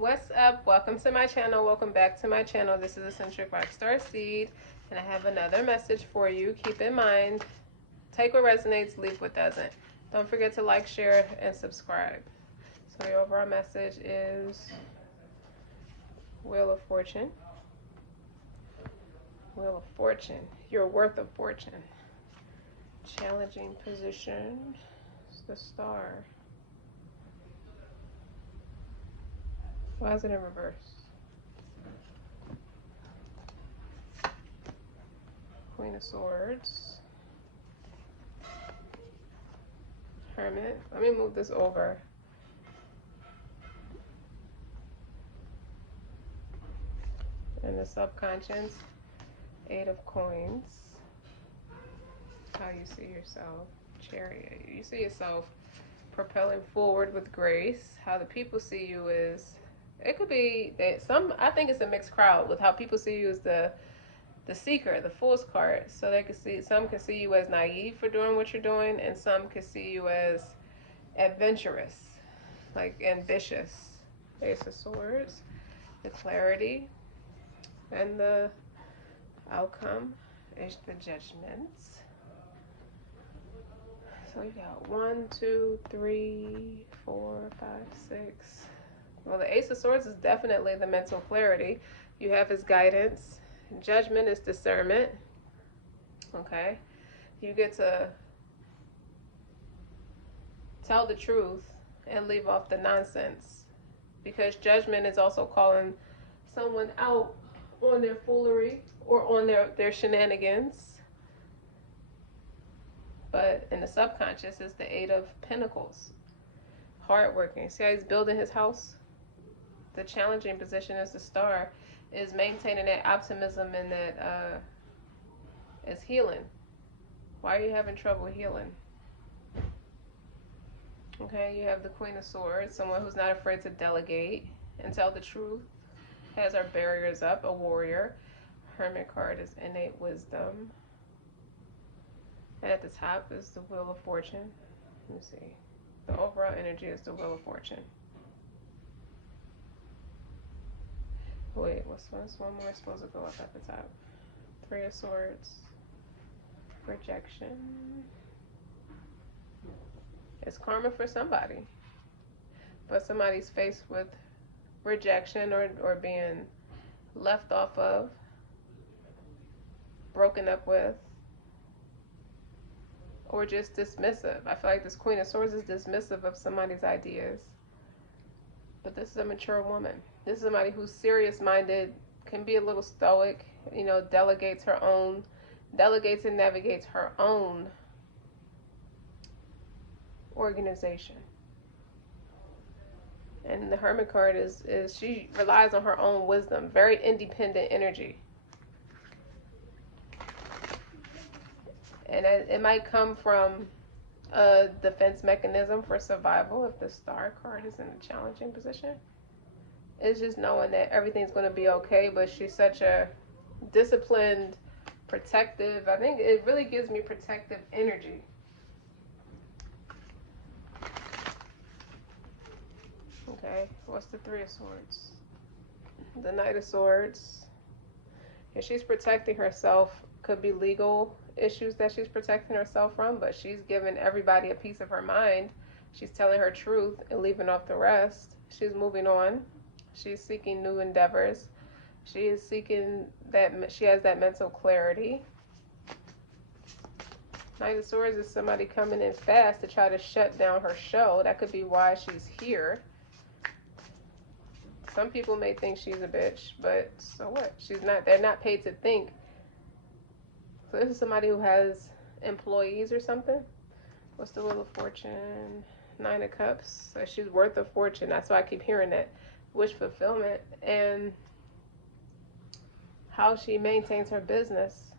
What's up? Welcome to my channel. Welcome back to my channel. This is Eccentric Rockstar Seed, and I have another message for you. Keep in mind, take what resonates, leave what doesn't. Don't forget to like, share, and subscribe. So your overall message is Wheel of Fortune. Wheel of Fortune. You're worth a fortune. Challenging position. It's the Star. Why is it in reverse? Queen of Swords. Hermit. Let me move this over. And the subconscious. Eight of Coins. How you see yourself. Chariot. You see yourself propelling forward with grace. How the people see you is, it could be that I think it's a mixed crowd with how people see you as the seeker, the fool's card. So they can see, some can see you as naive for doing what you're doing, and some can see you as adventurous, like ambitious. Ace of Swords, the clarity, and the outcome is the Judgments. So you got 1, 2, 3, 4, 5, 6. Well, the Ace of Swords is definitely the mental clarity. You have his guidance. Judgment is discernment. Okay. You get to tell the truth and leave off the nonsense. Because judgment is also calling someone out on their foolery or on their shenanigans. But in the subconscious is the Eight of Pentacles. Hardworking. See how he's building his house? The challenging position is the Star, is maintaining that optimism and that is healing. Why are you having trouble healing? Okay, you have the Queen of Swords, someone who's not afraid to delegate and tell the truth. Has our barriers up, a warrior. Hermit card is innate wisdom. And at the top is the Wheel of Fortune. Let me see. The overall energy is the Wheel of Fortune. Wait, what's one more supposed to go up at the top? Three of Swords. Rejection. It's karma for somebody. But somebody's faced with rejection or being left off of, broken up with, or just dismissive. I feel like this Queen of Swords is dismissive of somebody's ideas. But this is a mature woman. This is somebody who's serious-minded, can be a little stoic, you know, delegates and navigates her own organization. And the Hermit card is she relies on her own wisdom, very independent energy. And it might come from a defense mechanism for survival if the Star card is in a challenging position. It's just knowing that everything's going to be okay, but she's such a disciplined, protective. I think it really gives me protective energy. Okay, what's the Three of Swords? The Knight of Swords. If she's protecting herself, could be legal issues that she's protecting herself from, but she's giving everybody a piece of her mind. She's telling her truth and leaving off the rest. She's moving on. She's seeking new endeavors. She is seeking that, she has that mental clarity. Knight of Swords is somebody coming in fast to try to shut down her show. That could be why she's here. Some people may think she's a bitch, but so what? She's not. They're not paid to think. So this is somebody who has employees or something. What's the Wheel of Fortune? Nine of Cups. So she's worth a fortune. That's why I keep hearing that. Wish fulfillment. And how she maintains her business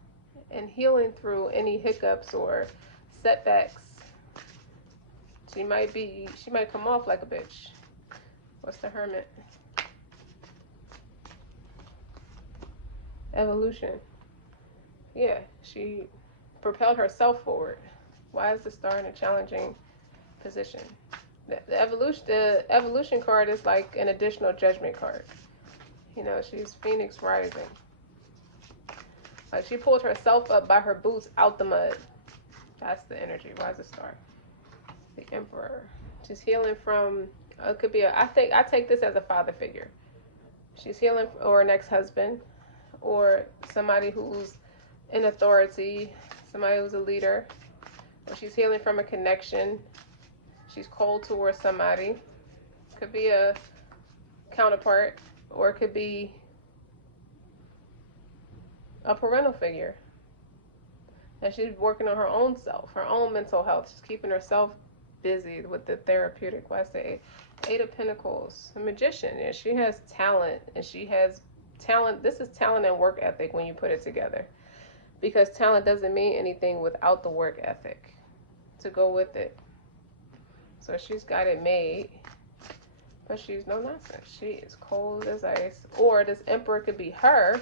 and healing through any hiccups or setbacks. She might come off like a bitch. What's the Hermit? Evolution. Yeah, she propelled herself forward. Why is the Star in a challenging position? The evolution card is like an additional judgment card. You know, she's Phoenix rising. Like she pulled herself up by her boots out the mud. That's the energy. Rise Star. The Emperor. She's healing from. It could be. I take this as a father figure. She's healing, or an ex-husband, or somebody who's in authority, somebody who's a leader. Or she's healing from a connection. She's cold towards somebody. Could be a counterpart, or it could be a parental figure. And she's working on her own self, her own mental health. She's keeping herself busy with the therapeutic. Why say Eight of Pentacles, a magician. And she has talent, and she has talent. This is talent and work ethic when you put it together. Because talent doesn't mean anything without the work ethic to go with it. So she's got it made. But she's no nonsense. She is cold as ice. Or this Emperor could be her,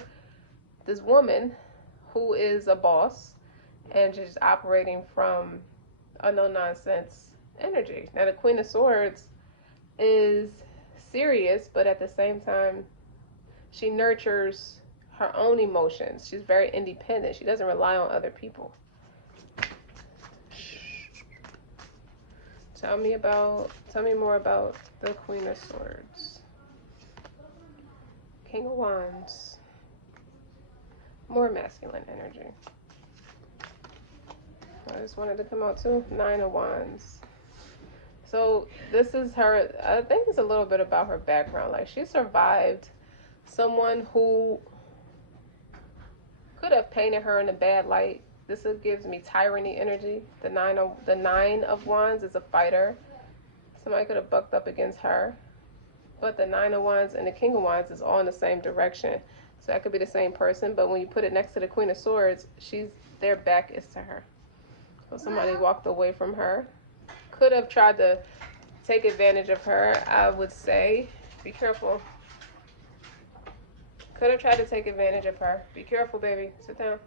this woman who is a boss and just operating from a no nonsense energy. Now the Queen of Swords is serious, but at the same time she nurtures her own emotions. She's very independent. She doesn't rely on other people. Tell me more about the Queen of Swords. King of Wands. More masculine energy. I just wanted to come out too. Nine of Wands. So this is her, I think it's a little bit about her background. Like she survived someone who could have painted her in a bad light. This gives me tyranny energy. The nine of Wands is a fighter. Somebody could have bucked up against her. But the Nine of Wands and the King of Wands is all in the same direction. So that could be the same person. But when you put it next to the Queen of Swords, their back is to her. So somebody walked away from her. Could have tried to take advantage of her, I would say. Be careful. Could have tried to take advantage of her. Be careful, baby. Sit down.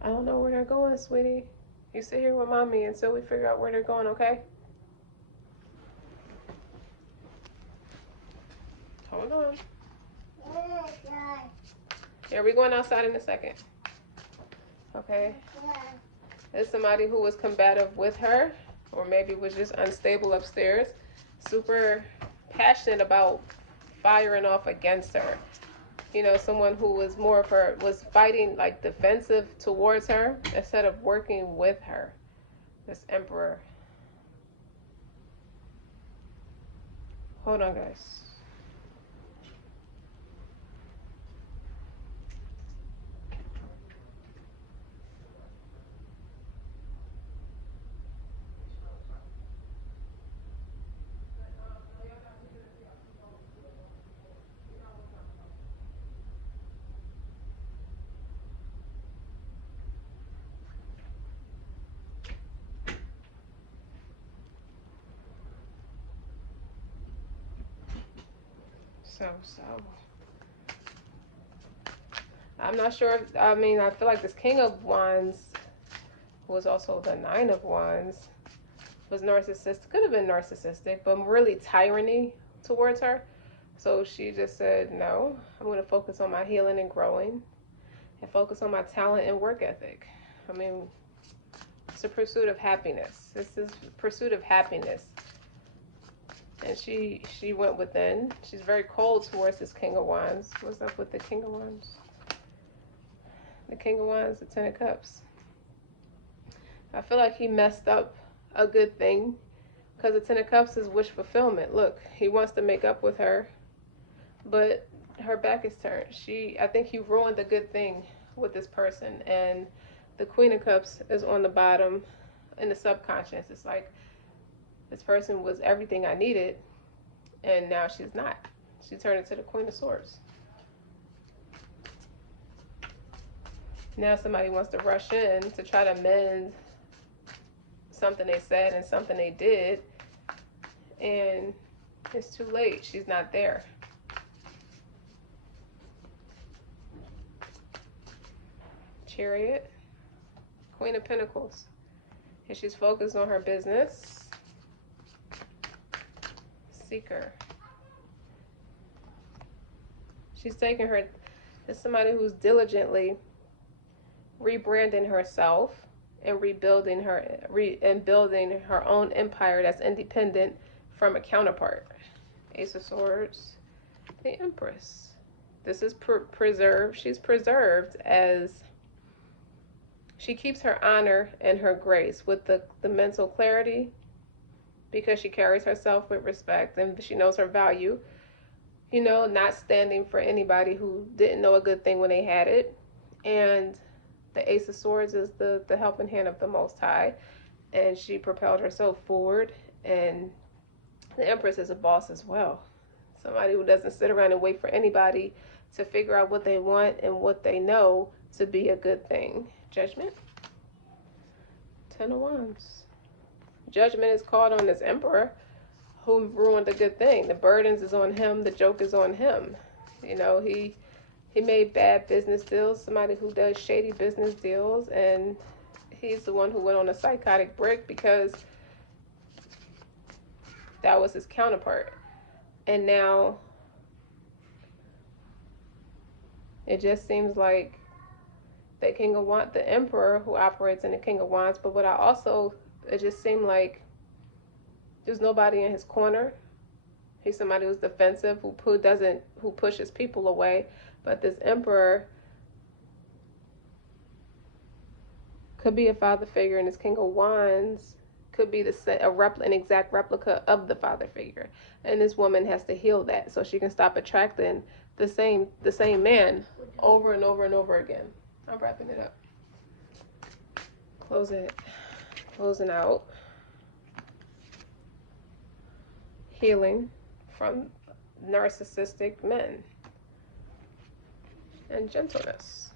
I don't know where they're going, sweetie. You sit here with mommy until we figure out where they're going, okay? Hold on. Yeah, we're going outside in a second. Okay? There's somebody who was combative with her, or maybe was just unstable upstairs. Super passionate about firing off against her. You know, someone who was was fighting like defensive towards her instead of working with her. This Emperor. Hold on, guys. So I'm not sure if, I feel like this King of Wands was also the Nine of Wands, was narcissistic, could have been narcissistic, but really tyranny towards her. So she just said, no, I'm going to focus on my healing and growing and focus on my talent and work ethic. It's a pursuit of happiness. This is pursuit of happiness. And she went within. She's very cold towards this King of Wands. What's up with the King of Wands? The King of Wands, the Ten of Cups. I feel like he messed up a good thing because the Ten of Cups is wish fulfillment. Look, he wants to make up with her, but her back is turned. I think he ruined a good thing with this person. And the Queen of Cups is on the bottom in the subconscious. It's like, this person was everything I needed, and now she's not. She turned into the Queen of Swords. Now somebody wants to rush in to try to mend something they said and something they did, and it's too late. She's not there. Chariot, Queen of Pentacles. And she's focused on her business. Seeker. She's taking her, it's somebody who's diligently rebranding herself and rebuilding and building her own empire that's independent from a counterpart. Ace of Swords, the Empress. This is preserved. She's preserved as she keeps her honor and her grace with the mental clarity, because she carries herself with respect and she knows her value. You know, not standing for anybody who didn't know a good thing when they had it. And the Ace of Swords is the helping hand of the Most High. And she propelled herself forward. And the Empress is a boss as well. Somebody who doesn't sit around and wait for anybody to figure out what they want and what they know to be a good thing. Judgment. 10 of Wands. Judgment is called on this Emperor who ruined a good thing. The burdens is on him. The joke is on him. You know, he made bad business deals. Somebody who does shady business deals, and he's the one who went on a psychotic break because that was his counterpart. And now it just seems like the King of Wands, the Emperor who operates in the King of Wands, but it just seemed like there's nobody in his corner. He's somebody who's defensive, who pushes people away. But this Emperor could be a father figure, and this King of Wands could be an exact replica of the father figure. And this woman has to heal that so she can stop attracting the same man over and over and over again. I'm wrapping it up. Closing out. Healing from narcissistic men. And gentleness.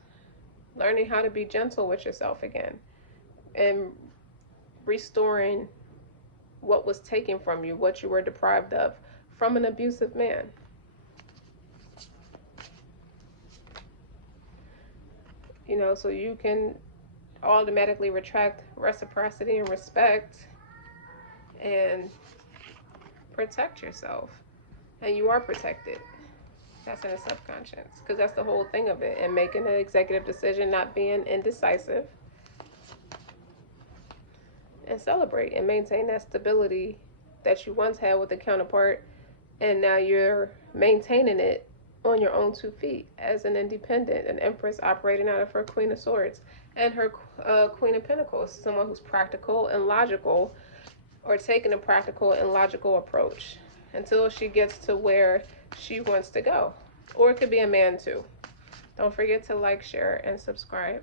Learning how to be gentle with yourself again. And restoring what was taken from you, what you were deprived of from an abusive man. You know, so you can automatically retract reciprocity and respect and protect yourself. And you are protected. That's in the subconscious, because that's the whole thing of it. And making an executive decision, not being indecisive, and celebrate and maintain that stability that you once had with a counterpart, and now you're maintaining it on your own 2 feet as an independent, an Empress operating out of her Queen of Swords and her Queen of Pentacles, someone who's practical and logical, or taking a practical and logical approach until she gets to where she wants to go. Or it could be a man too. Don't forget to like, share, and subscribe.